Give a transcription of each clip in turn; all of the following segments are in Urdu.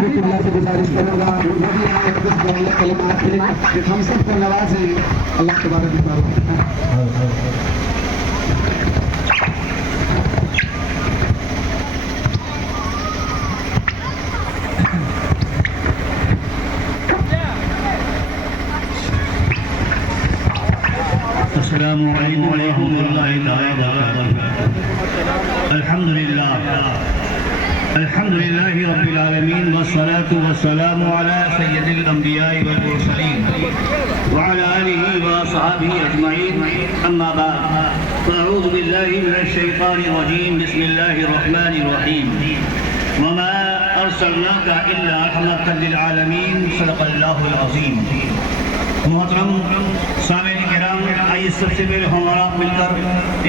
آخری قبلہ سے گزارش کروں گا وہ بھی ہمارے قدس کے اللہ کلمات کے کہ ہم سب کو نوازیں اللہ تبارک و تعالی. السلام علیکم ورحمۃ اللہ تعالی وبرکاتہ. الحمد للہ رب العالمین والصلاة والسلام علی سید الانبیاء والمرسلین وعلی آلہ وصحبہ اجمعین. اما بعد فاعوذ باللہ من الشیطان الرجیم. بسم اللہ الرحمن الرحیم. وما ارسلناک الا رحمۃ للعالمین. صدق اللہ العظیم. محترم سامعین کرام، آئیے سب سے پہلے ہمارا مل کر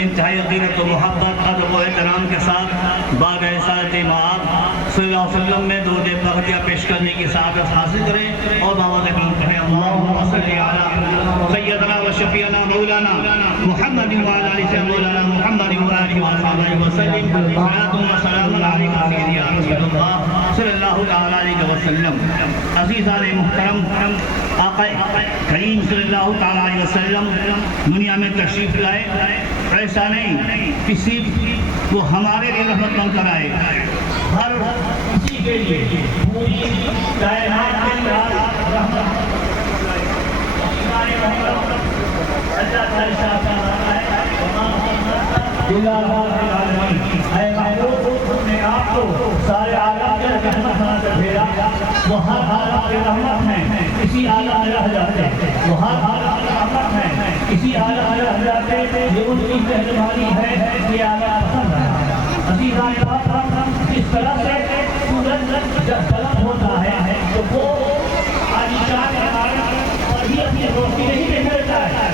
انتہائی عقیدت و محبت ادب و احترام کے ساتھ باغ سعادت مآب صلی اللہ علیہ وسلم میں درود بغدیہ پیش کرنے کی سعادت حاصل کریں اور بآواز بلند کہیں اللہم صلی علی سیدنا و شفیعنا مولانا محمد وعلی آلہ مولانا محمد وآلہ وصحبہ وسلم. صلاۃ و سلام علیک سیدی یا رسول اللہ صلی اللہ تعالی علیہ وسلم. عزیزان محترم، آقا کریم صلی اللہ تعالی علیہ وسلم دنیا میں تشریف لائے. ایسا نہیں کسی وہ ہمارے لیے رحمت بن کر آئے، ہر کسی کے لیے پوری کائنات کے لیے رحمت. آپ کو سارے عالم کے رحمت بنا کر بھیجا. وہ ہر حالت کے رحمت میں کسی عالم میں رہ جاتے، وہ ہر حالت کے رحمت میں کسی عالم میں رہ جاتے. یہ ان کی مہربانی ہے کہ عالم پسند ہے. عزیزان محترم، اس طرح سے سورج جب طلب ہوتا ہے تو وہ عالیشان اور ہی اپنی روشنی نہیں بکھیرتا ہے.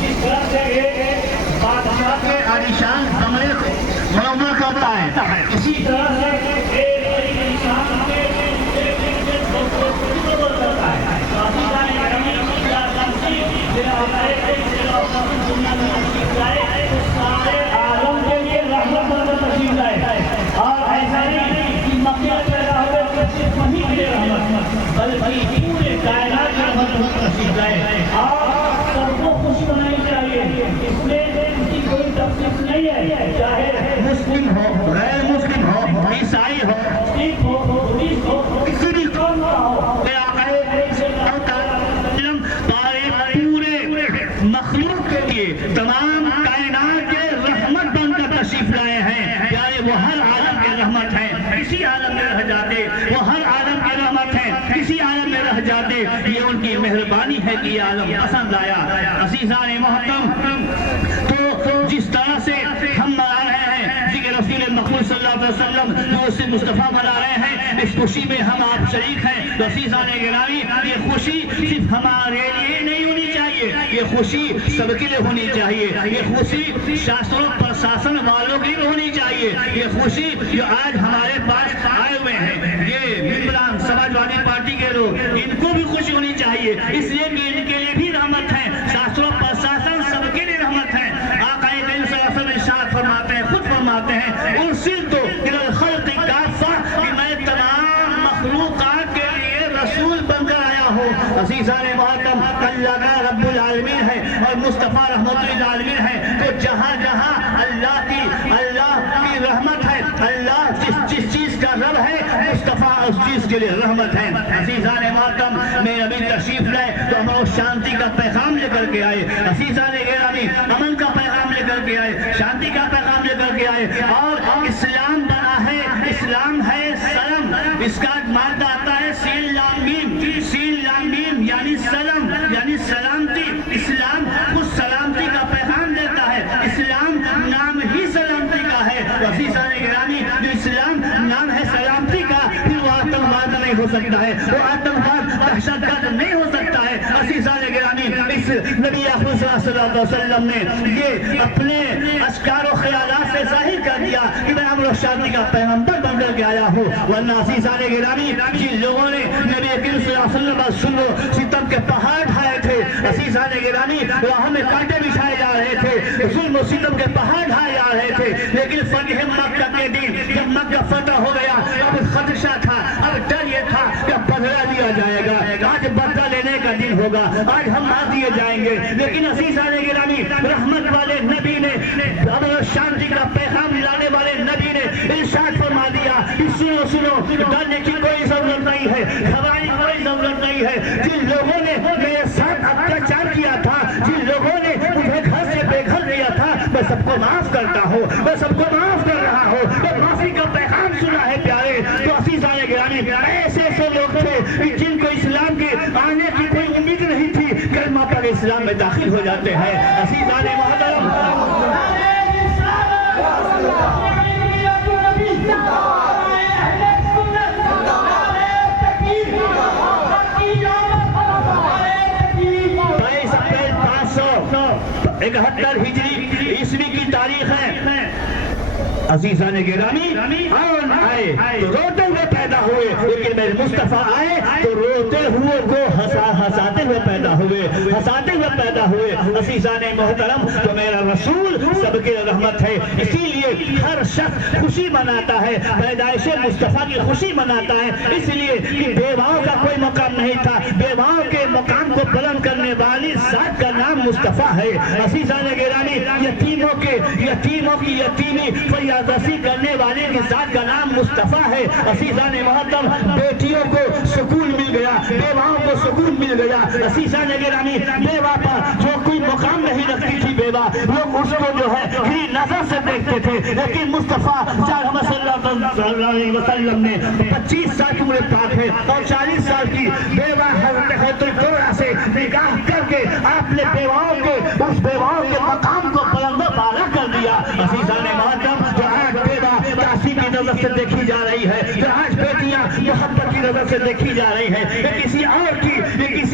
جس طرح سے ایک بادشاہ کے عالیشان کمرے کو مرمت کرتا ہے، اسی طرح سے ایک انسان کے کرتا ہے. سارے عالم کے لیے رحمت بن کر تشریف لائے. اور ایسا نہیں کہ مکہ پیدا ہوئے صرف وہیں کے لیے رحمت، بلکہ پورے کائنات کی رحمت بن کر تشریف لائے. اور سب کو خوش منانی چاہیے. اس میں کسی کوئی تفصیل نہیں ہے، چاہے مسلم ہو، غیر مسلم ہو، عیسائی ہو، سکھ ہو، بدھسٹ ہو، کسی بھی قوم کا ہو. مخلوق کے لیے تمام کائنات کے رحمت بن کر تشریف لائے ہیں. پیارے وہ ہر عالم کے رحمت ہیں، کسی عالم میں رہ جاتے. وہ ہر عالم کے رحمت ہیں، کسی عالم میں رہ جاتے. یہ ان کی مہربانی ہے کہ یہ عالم پسند آیا. عزیزان محترم، تو جس طرح سے ہم منا رہے ہیں ذکر رسول مقبول صلی اللہ علیہ وسلم جو اس سے مصطفیٰ منا رہے ہیں، اس خوشی میں ہم آپ شریک ہیں. عزیزان گرامی، یہ خوشی صرف ہمارے لیے نہیں ہونی چاہیے، یہ خوشی سب کے لیے ہونی چاہیے. یہ خوشی شاسن و پرشاسن والوں کے لیے ہونی چاہیے. یہ خوشی جو آج ہمارے پاس آئے ہوئے ہیں، یہ ممبران سماجوادی پارٹی کے لوگ، ان کو بھی خوشی ہونی چاہیے، اس لیے کہ ان کے لیے بھی رحمت ہے. شاسن و پرشاسن سب کے لیے رحمت ہے. آقا کریم صلی اللہ علیہ وسلم ارشاد فرماتے ہیں، خود فرماتے ہیں، ارسلت الی الخلق کافہ، کہ میں تمام مخلوقات کے لیے رسول بن کر آیا ہوں. عزیزان محترم، اللہ کا رب العالمین ہے اور مصطفیٰ رحمت للعالمین ہے. تو جہاں جہاں اللہ کی رحمت ہے، اللہ جس چیز کا رب ہے، مصطفیٰ اس چیز کے لیے رحمت ہے. عزیزان محترم، میں ابھی تشریف لائے تو ہم شانتی کا پیغام لے کر کے آئے. عزیزان گرامی، امن کا پیغام لے کر کے آئے، شانتی کا پیغام لے کر کے آئے. اور اسلام بنا ہے، اسلام ہے سلم. اس کا مادہ آتا ہے سین لام میم. سین لام میم یعنی سلم، یعنی سلامتی. اسلام خود سلامتی کا پیغام دیتا ہے. اسلام نام ہی سلامتی کا ہے. عزیزان گرامی، جو اسلام نام ہے سلامتی کا، پھر وہ آتنکواد نہیں ہو سکتا ہے، وہ آتنکواد دہشت گرد نہیں ہو سکتا ہے. عزیزان گرامی، اس نبی اکرم صلی اللہ علیہ وسلم نے یہ اپنے اشکار و خیالات سے ظاہر کر دیا کہ میں امن و شانتی کا پیغمبر بن کر کے آیا ہوں. ورنہ عزیزان گرامی، جن لوگوں نے نبی اکرم صلی اللہ علیہ وسلم پر سنو ستم کے پہاڑ ڈھائے تھے، عزیزان گرامی، راہوں میں کانٹے بچھائے جا رہے تھے، ظلم و ستم کے پہاڑ ڈھائے جا رہے تھے. لیکن فتح مکہ کے دن جب مکہ فتح ہو گیا، اب خدشہ تھا، اب ڈر یہ ہوگا، آج ہم مار دیے جائیں گے. لیکن عزیزان گرامی، رحمت والے نبی نے، امن و شانتی کا پیغام لانے والے نبی نے ارشاد فرما دیا، سنو ڈرنے کی کوئی ضرورت نہیں ہے، گھبرانے کی کوئی ضرورت نہیں ہے. جن لوگوں نے میرے ساتھ اتیاچار کیا تھا، جن لوگوں نے مجھے گھر سے بے گھر کیا تھا، میں سب کو معاف کرتا ہوں، میں سب کو معاف کر رہا ہوں. میں معافی کا پیغام سنا ہے پیارے. تو عزیزان گرامی، ایسے لوگ تھے کہ جن کو اسلام کے آنے کی کوئی امید نہیں تھی، کلمہ پڑھ اسلام میں داخل ہو جاتے ہیں. عزیزان محترم، ہجری عیسوی کی تاریخ ہے. عزیزان گرامی، آن آئے تو روتے ہوئے پیدا ہوئے، لیکن میرے مصطفیٰ آئے تو روتے ہوئے کو ہنساتے ہوئے پیدا ہوئے، ہنساتے ہوئے پیدا ہوئے. عزیزان محترم، تو میرا رسول سب کے رحمت ہے، اسی لیے ہر شخص خوشی مناتا ہے، پیدائش مصطفیٰ کی خوشی مناتا ہے. اس لیے کہ بیواؤں کا کوئی مقام نہیں تھا، بیواؤں کے مقام کو بلند کرنے والی ذات کا نام مصطفیٰ ہے. عزیزان گرامی، یتیموں کی یتیمی فریاد رسی کرنے والے کی ذات کا نام مصطفیٰ ہے. عزیزان محترم، بیٹیوں کو سکون مل گیا، بیواؤں کو سکون مل گیا. عزیزان گرامی، بیوہ پر جو کوئی مقام نہیں رکھتی تھی بیوہ، لوگ اس کو جو ہے گری نظر سے دیکھتے تھے. لیکن مصطفیٰ صلی اللہ علیہ وسلم نے 25 سال کی عمر پاک ہے اور 40 سال کی بیوہ حضرت القرہ سے نکاح کر کے آپ نے بیواؤں کے مقام کو بلند و بالا کر دیا. عزیزان محترم، جو آج بیوہ تعصیب کی نظر سے دیکھی جا رہی ہے، جو آج بیٹیاں محبت کی نظر سے دیکھی جا رہی ہے، یہ کسی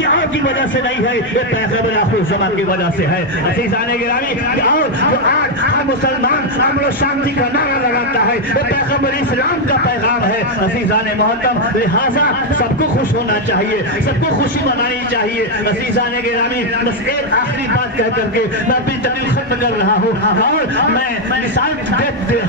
اور کی وجہ سے نہیں ہے، یہ پیغمبر آخر الزمان کی وجہ سے ہے. عزیزان گرامی، اور جو آج ہر مسلمان امن و شانتی کا نعرہ لگاتا ہے، یہ پیغمبر اسلام کا پیغام ہے. عزیزان محترم، لہٰذا سب کو خوش ہونا چاہیے، سب کو خوشی منانی چاہیے. عزیزان گرامی، بس ایک آخری بات کہہ کر کے میں اپنی تقریر ختم کر رہا ہوں، اور میں مثال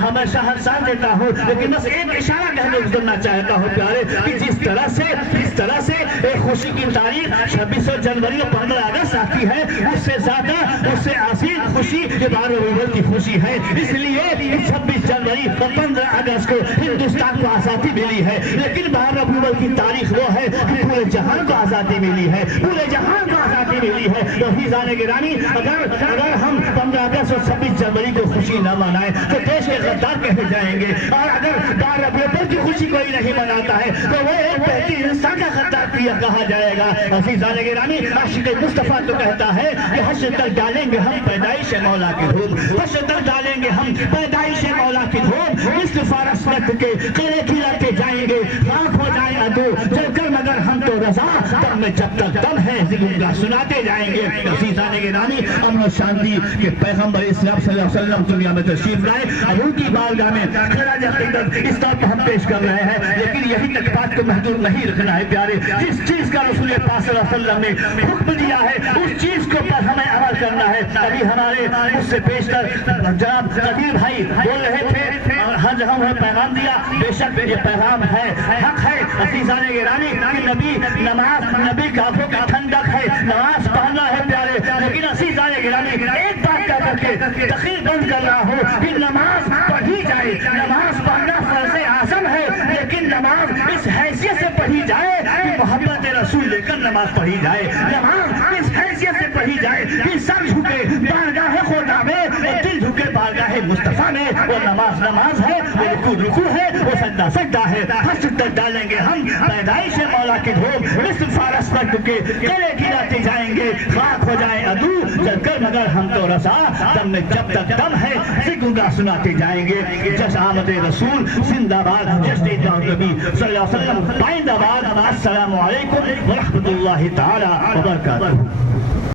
ہمیشہ ہر سال دیتا ہوں، لیکن بس ایک اشارہ کہنے گزرنا چاہتا ہوں پیارے، کہ جس طرح سے ایک خوشی کی تاریخ 26 جنوری اور 15 اگست آتی ہے، اس سے زیادہ، اس سے عظیم خوشی یہ 12 اکتوبر کی خوشی ہے. اس لیے 26 جنوری اور 15 اگست کو ہندوستان کو آزادی ملی ہے، لیکن 12 اکتوبر کی تاریخ وہ ہے کہ پورے جہان کو آزادی ملی ہے، پورے جہان کو آزادی ملی ہے. تو عزیزان گرامی، اگر ہم 15 اگست اور 26 جنوری کو خوشی نہ منائیں تو دیش کے غدار کہے جائیں گے، اور اگر 12 اکتوبر کی خوشی کوئی نہیں مناتا ہے تو وہ ایک بہترین انسان کا غدار کہا جائے گا. عزیزان گرامی، عاشق مصطفیٰ تو کہتا ہے کہ حشر تک ڈالیں گے ہم پیدائش مولا کی دھوم، حشر تک ڈالیں گے ہم پیدائش مولا کی دھوم. مثل فارس رکھ کے قلعے کھلاتے جائیں گے، خاک ہو جائے عدو چل کر مگر ہم تو رضا، دم میں جب تک دم ہے زندگی سناتے جائیں گے. عزیزان گرامی، امن و شانتی کے پیغمبر اسلام صلی اللہ علیہ وسلم دنیا میں تشریف لائے، اور ان کی بارگاہ میں خراج عقیدت اس طور پر ہم پیش کر رہے ہیں. لیکن یہی تک بات کو محدود نہیں رکھنا ہے پیارے، جس چیز کا رسول پاک صلی اللہ علیہ وسلم نے حکم دیا ہے اس چیز کو پر ہمیں عمل کرنا ہے. ابھی ہمارے اس سے پیشتر جناب قدیر بھائی بول رہے تھے، اور ہر جگہ انہیں پیغام دیا، بے شک یہ پیغام ہے، حق ہے. عزیزان گرامی، نبی نماز نبی کا آنکھوں کی ٹھنڈک ہے، نماز پڑھنا ہے پیارے. لیکن عزیزان گرامی، ایک بات کہہ کر کے تقریر بند کر رہا ہوں کہ نماز پڑھی جائے، نماز پڑھنا فرض اعظم ہے، لیکن نماز اس حیثیت سے پڑھی جائے کہ محبت رسول لے کر نماز پڑھی جائے. نماز اس حیثیت سے پڑھی جائے کہ سر جھکے بارگاہ خدا میں اور دل جھکے بارگاہ مصطفیٰ میں. وہ نماز ہے، وہ رکوع ہے، وہ سجدہ ہے. حشر تک ڈالیں گے ہم پیدائش مولا کی دھوم، مثل فارس رکھ کے قلعے کھلاتے جائیں گے، خاک ہو جائے عدو چل کر مگر ہم تو رضا، دم میں جب تک دم ہے ذکر سناتے جائیں گے. جشن آمد رسول زندہ باد، جشن نبی صلی اللہ علیہ وسلم پائندہ باد. السلام علیکم ورحمۃ اللہ تعالی وبرکاتہ.